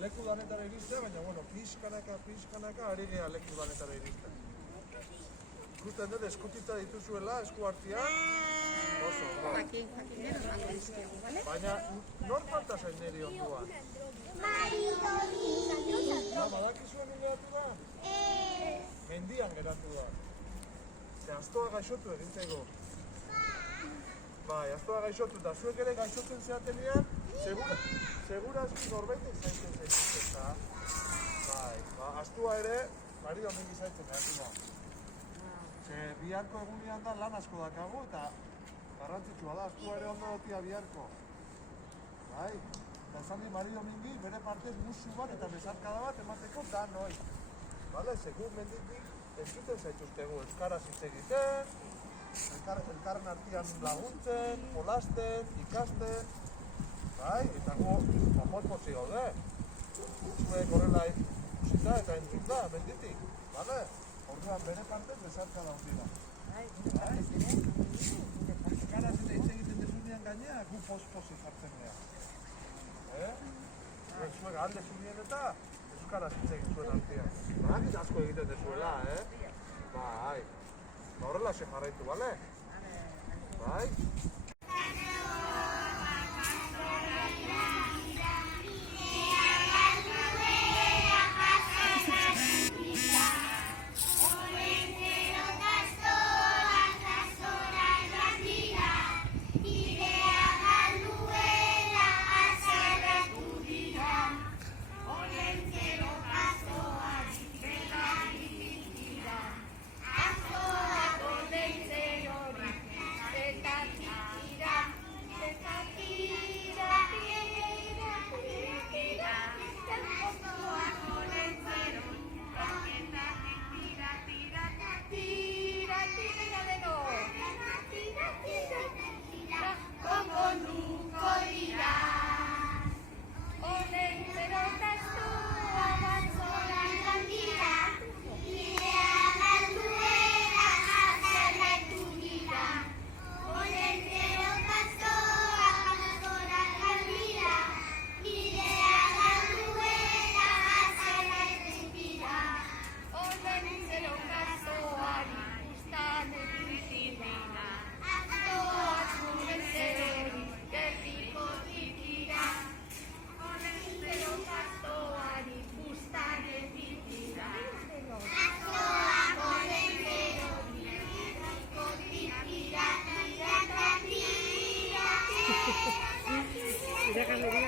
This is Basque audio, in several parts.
leku danetara iristea, baina, bueno, pixkanaka, ari geha leku danetara iristea. Ikusten dut, eskutitza dituzuela, esku hartian. Oso, baina, nor falta zain niri onduan? Badakizuen geratu da? Mendian geratu da. Aztoa gaixotu egintzeko. Bai, aztoa gaixotu, eta zuek ere gaixotzen zeatenean, segurazki norbaitek zaiten zaituzeta. Bai, aztua ere, Mari Domingi zaitzen geratu da. Biharko egunean da lan asko dakagu eta garrantzitsua da, aztua ere ondo dotia biharko. Bai, eta esan di Mari Domingi bere partez musu bat eta besarkada bat emateko da noi. Bale, segur menditik entzuten zaituztegu, euskaraz hitz egiten, elkarren artean laguntzen, jolasten, ikasten, bai, eta gu pozik gaude. Zuek horrela ikusita eta entzunda, menditik, bale? Orduan bere partez besarka daudila. Bai? Euskaraz eta hitz egiten desunean gainea, gu pozik hartzen geha. Zuek alde zunien eta euskaraz hitz egin zuen artean. Badakit asko egiten dezuela, Bai. Horrela xe jarraitu, bale? Bai?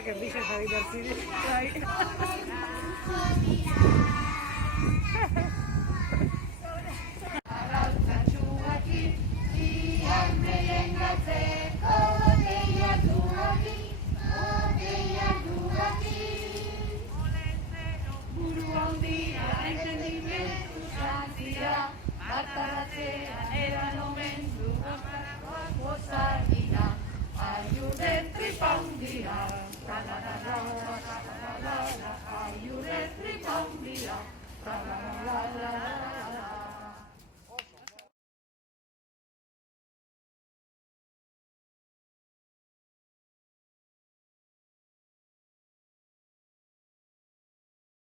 que risa está divertido. Ayude,